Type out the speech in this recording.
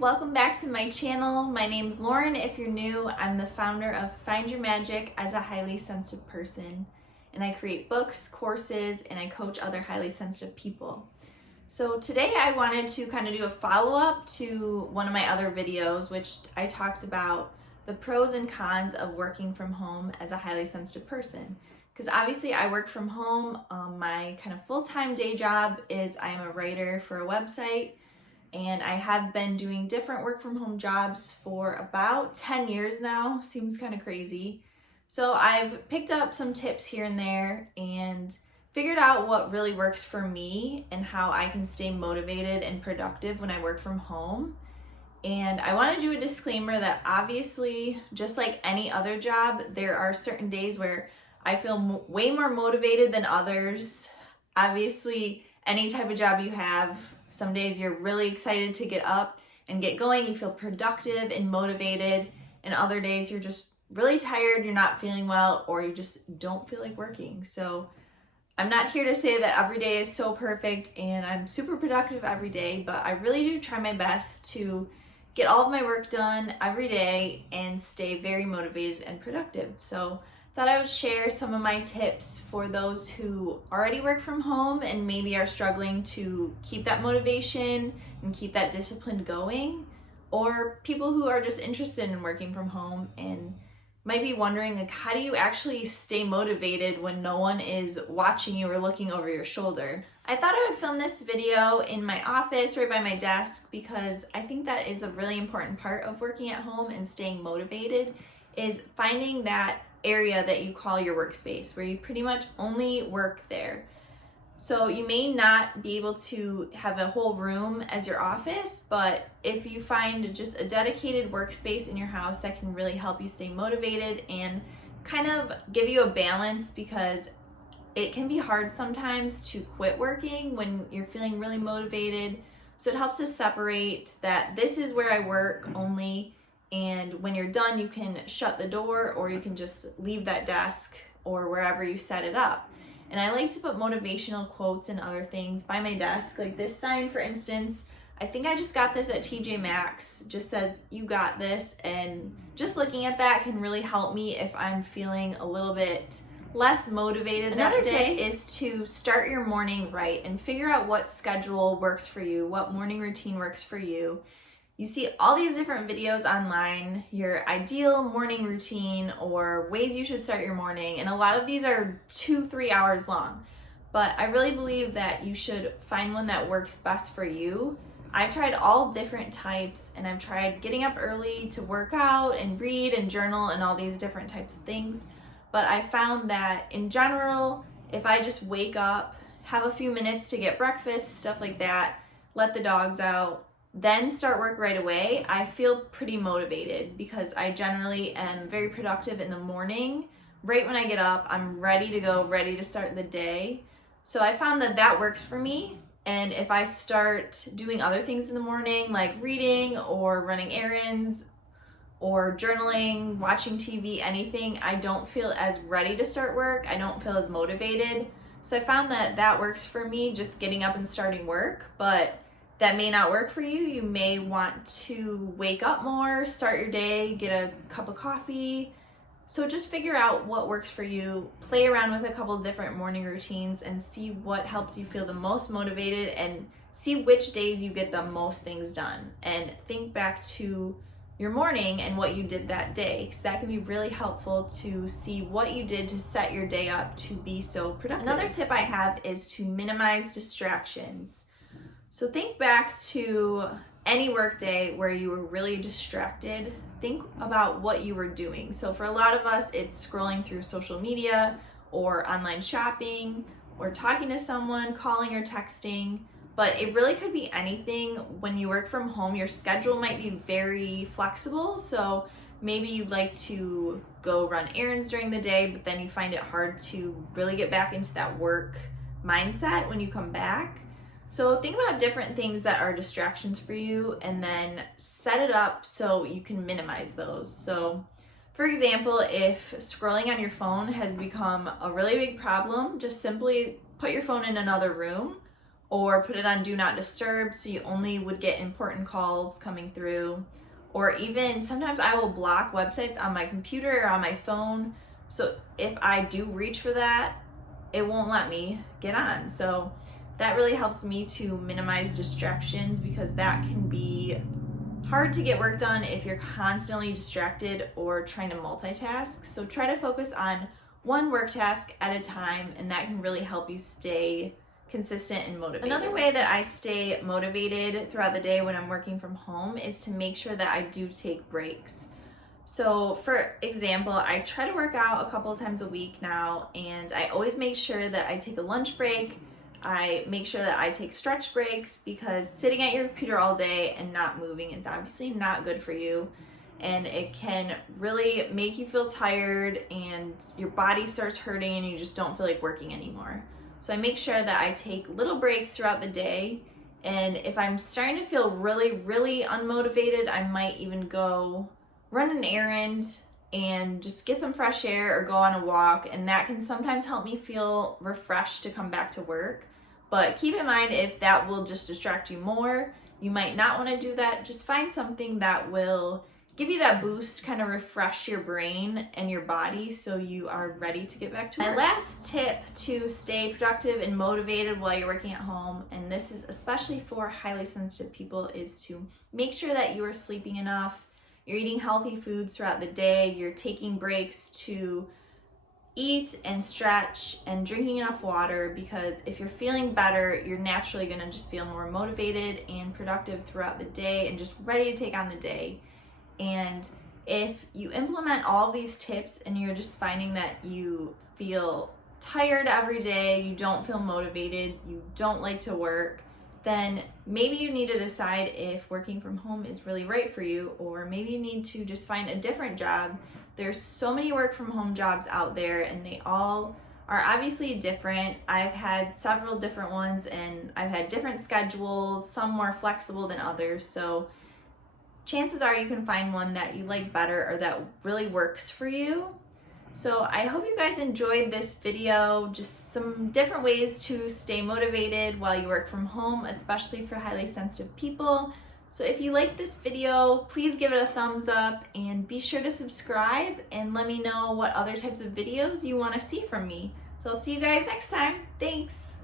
welcome back to my channel. My name's Lauren. If you're new, I'm the founder of Find Your Magic as a Highly Sensitive Person, and I create books, courses, and I coach other highly sensitive people. So today I wanted to kind of do a follow-up to one of my other videos, which I talked about the pros and cons of working from home as a highly sensitive person. Because obviously I work from home. My kind of full-time day job is I am a writer for a website, and I have been doing different work from home jobs for about 10 years now. Seems kind of crazy. So I've picked up some tips here and there and figured out what really works for me and how I can stay motivated and productive when I work from home. And I want to do a disclaimer that obviously, just like any other job, there are certain days where I feel way more motivated than others. Obviously, any type of job you have, some days you're really excited to get up and get going, you feel productive and motivated, and other days you're just really tired, you're not feeling well, or you just don't feel like working. So I'm not here to say that every day is so perfect and I'm super productive every day, but I really do try my best to get all of my work done every day and stay very motivated and productive. So thought I would share some of my tips for those who already work from home and maybe are struggling to keep that motivation and keep that discipline going, or people who are just interested in working from home and might be wondering, like, how do you actually stay motivated when no one is watching you or looking over your shoulder? I thought I would film this video in my office right by my desk because I think that is a really important part of working at home and staying motivated, is finding that area that you call your workspace, where you pretty much only work there. So you may not be able to have a whole room as your office, but if you find just a dedicated workspace in your house, that can really help you stay motivated and kind of give you a balance, because it can be hard sometimes to quit working when you're feeling really motivated. So it helps us separate that this is where I work only, and when you're done, you can shut the door or you can just leave that desk or wherever you set it up. And I like to put motivational quotes and other things by my desk, like this sign, for instance. I think I just got this at TJ Maxx, just says, "You got this." And just looking at that can really help me if I'm feeling a little bit less motivated. Another tip is to start your morning right and figure out what schedule works for you, what morning routine works for you. You see all these different videos online, your ideal morning routine or ways you should start your morning, and a lot of these are 2-3 hours long. But I really believe that you should find one that works best for you. I've tried all different types, and I've tried getting up early to work out and read and journal and all these different types of things. But I found that in general, if I just wake up, have a few minutes to get breakfast, stuff like that, let the dogs out, then start work right away, I feel pretty motivated, because I generally am very productive in the morning. Right when I get up, I'm ready to go, ready to start the day. So I found that that works for me. And if I start doing other things in the morning, like reading or running errands or journaling, watching TV, anything, I don't feel as ready to start work. I don't feel as motivated. So I found that that works for me, just getting up and starting work. But that may not work for you. You may want to wake up more, start your day, get a cup of coffee. So just figure out what works for you, play around with a couple different morning routines and see what helps you feel the most motivated, and see which days you get the most things done. And think back to your morning and what you did that day, because that can be really helpful to see what you did to set your day up to be so productive. Another tip I have is to minimize distractions. So think back to any work day where you were really distracted. Think about what you were doing. So for a lot of us, it's scrolling through social media or online shopping or talking to someone, calling or texting. But it really could be anything. When you work from home, your schedule might be very flexible. So maybe you'd like to go run errands during the day, but then you find it hard to really get back into that work mindset when you come back. So think about different things that are distractions for you and then set it up so you can minimize those. So for example, if scrolling on your phone has become a really big problem, just simply put your phone in another room or put it on do not disturb so you only would get important calls coming through. Or even sometimes I will block websites on my computer or on my phone, so if I do reach for that, it won't let me get on. So that really helps me to minimize distractions, because that can be hard to get work done if you're constantly distracted or trying to multitask. So try to focus on one work task at a time, and that can really help you stay consistent and motivated. Another way that I stay motivated throughout the day when I'm working from home is to make sure that I do take breaks. So for example, I try to work out a couple of times a week now, and I always make sure that I take a lunch break. I make sure that I take stretch breaks, because sitting at your computer all day and not moving is obviously not good for you. And it can really make you feel tired and your body starts hurting and you just don't feel like working anymore. So I make sure that I take little breaks throughout the day. And if I'm starting to feel really, really unmotivated, I might even go run an errand and just get some fresh air or go on a walk. And that can sometimes help me feel refreshed to come back to work. But keep in mind, if that will just distract you more, you might not want to do that. Just find something that will give you that boost, kind of refresh your brain and your body so you are ready to get back to work. My last tip to stay productive and motivated while you're working at home, and this is especially for highly sensitive people, is to make sure that you are sleeping enough, you're eating healthy foods throughout the day, you're taking breaks to eat and stretch, and drinking enough water, because if you're feeling better, you're naturally going to just feel more motivated and productive throughout the day and just ready to take on the day. And if you implement all these tips and you're just finding that you feel tired every day, you don't feel motivated, you don't like to work, then maybe you need to decide if working from home is really right for you, or maybe you need to just find a different job. There's so many work from home jobs out there, and they all are obviously different. I've had several different ones, and I've had different schedules, some more flexible than others. So chances are you can find one that you like better or that really works for you. So I hope you guys enjoyed this video, just some different ways to stay motivated while you work from home, especially for highly sensitive people. So if you like this video, please give it a thumbs up and be sure to subscribe and let me know what other types of videos you want to see from me. So I'll see you guys next time. Thanks.